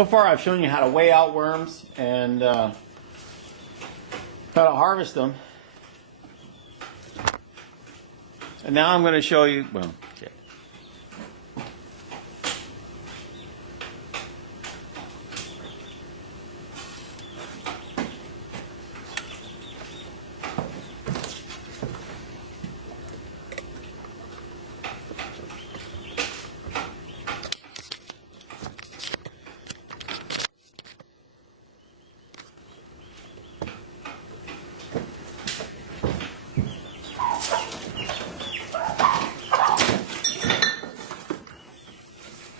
So far I've shown you how to weigh out worms and how to harvest them. And now I'm going to show you, well, okay.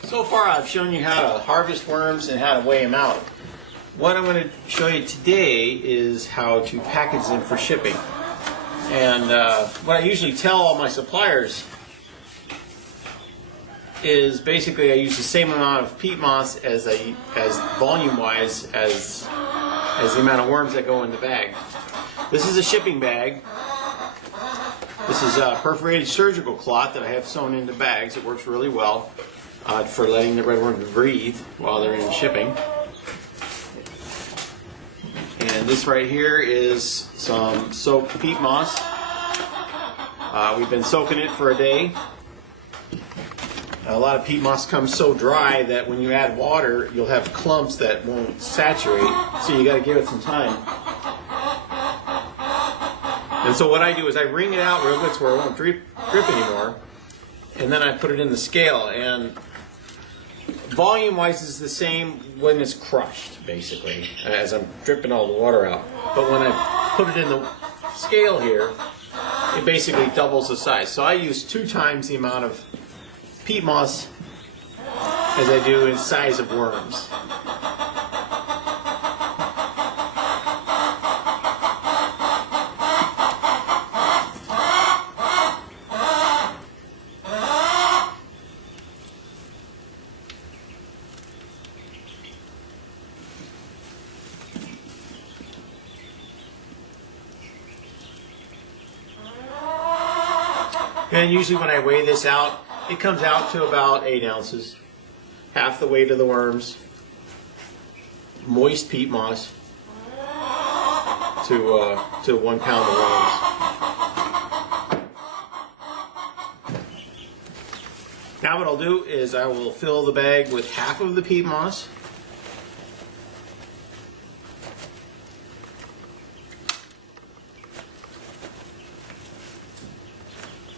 So far I've shown you how to harvest worms and how to weigh them out. What I'm going to show you today is how to package them for shipping. And what I usually tell all my suppliers is basically I use the same amount of peat moss as volume-wise as the amount of worms that go in the bag. This is a shipping bag. This is a perforated surgical cloth that I have sewn into bags. It works really well for letting the redworms breathe while they're in shipping. And this right here is some soaked peat moss. We've been soaking it for a day. A lot of peat moss comes so dry that when you add water, you'll have clumps that won't saturate, so you got to give it some time. And so what I do is I wring it out real good so it won't drip anymore, and then I put it in the scale. And volume-wise is the same when it's crushed, basically, as I'm dripping all the water out. But when I put it in the scale here, it basically doubles the size. So I use 2 times the amount of peat moss as I do in size of worms. And usually when I weigh this out, it comes out to about 8 ounces, half the weight of the worms, moist peat moss to 1 pound of worms. Now what I'll do is I will fill the bag with half of the peat moss.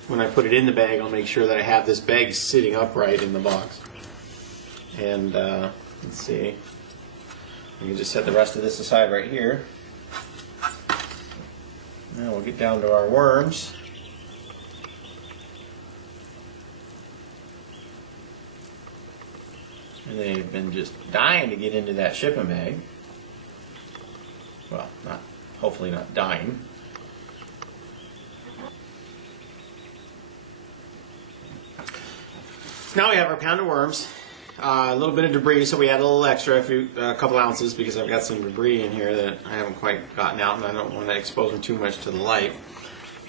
When I put it in the bag, I'll make sure that I have this bag sitting upright in the box. And let's see, you can just set the rest of this aside right here. Now we'll get down to our worms. And they've been just dying to get into that shipping bag. Well, hopefully not dying. Now we have our pound of worms, a little bit of debris, so we add a little extra, a couple ounces, because I've got some debris in here that I haven't quite gotten out, and I don't want to expose them too much to the light.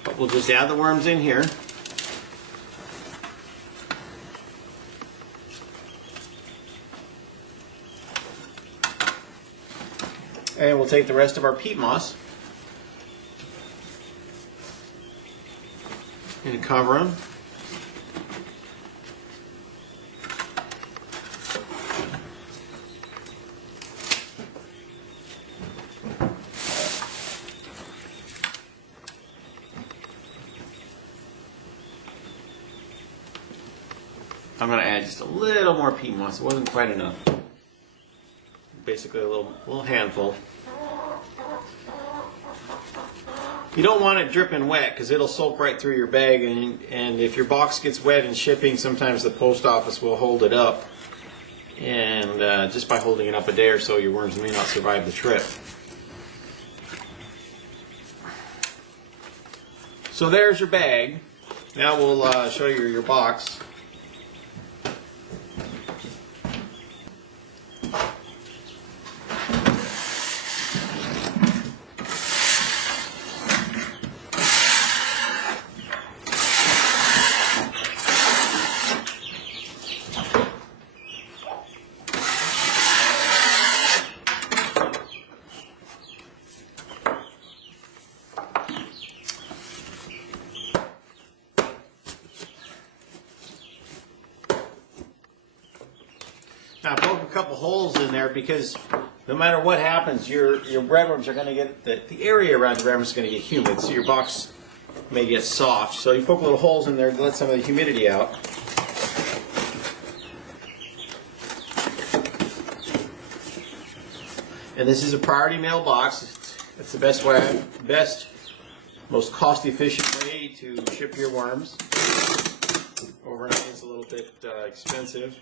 But we'll just add the worms in here. And we'll take the rest of our peat moss and cover them. I'm going to add just a little more peat moss. It wasn't quite enough. Basically a little handful. You don't want it dripping wet because it'll soak right through your bag, and if your box gets wet in shipping, sometimes the post office will hold it up. And just by holding it up a day or so, your worms may not survive the trip. So there's your bag. Now we'll show you your box. Now poke a couple holes in there because no matter what happens, your redworms are going to get, the area around the redworms is going to get humid, so your box may get soft. So you poke little holes in there to let some of the humidity out. And this is a priority mail box. It's the best way, most cost-efficient way to ship your worms. Overnight is a little bit expensive.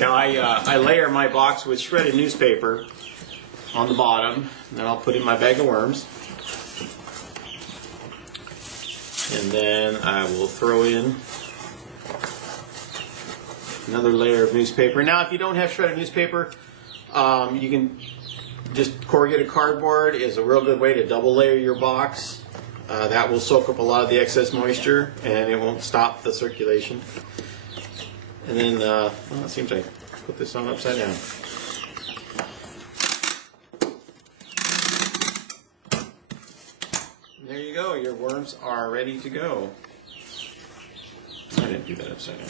Now I layer my box with shredded newspaper on the bottom, and then I'll put in my bag of worms. And then I will throw in another layer of newspaper. Now if you don't have shredded newspaper, you can just corrugated cardboard is a real good way to double layer your box. That will soak up a lot of the excess moisture and it won't stop the circulation. And then, well, it seems like I put this on upside down. And there you go, your worms are ready to go. I didn't do that upside down.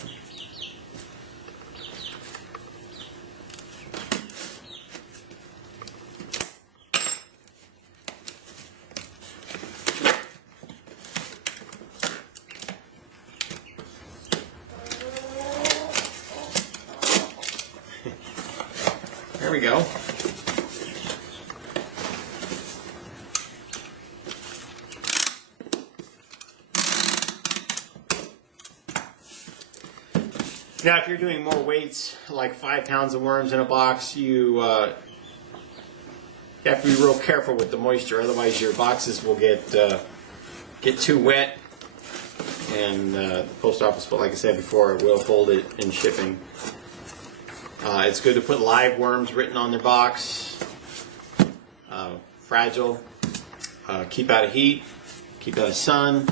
There we go. Now if you're doing more weights, like 5 pounds of worms in a box, you have to be real careful with the moisture, otherwise your boxes will get too wet, and the post office, like I said before, will fold it in shipping. It's good to put live worms written on their box. Fragile. Keep out of heat. Keep out of sun.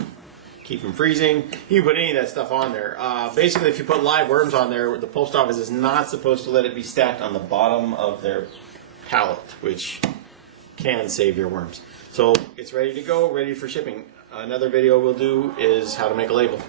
Keep from freezing. You can put any of that stuff on there. Basically, if you put live worms on there, the post office is not supposed to let it be stacked on the bottom of their pallet, which can save your worms. So it's ready to go, ready for shipping. Another video we'll do is how to make a label.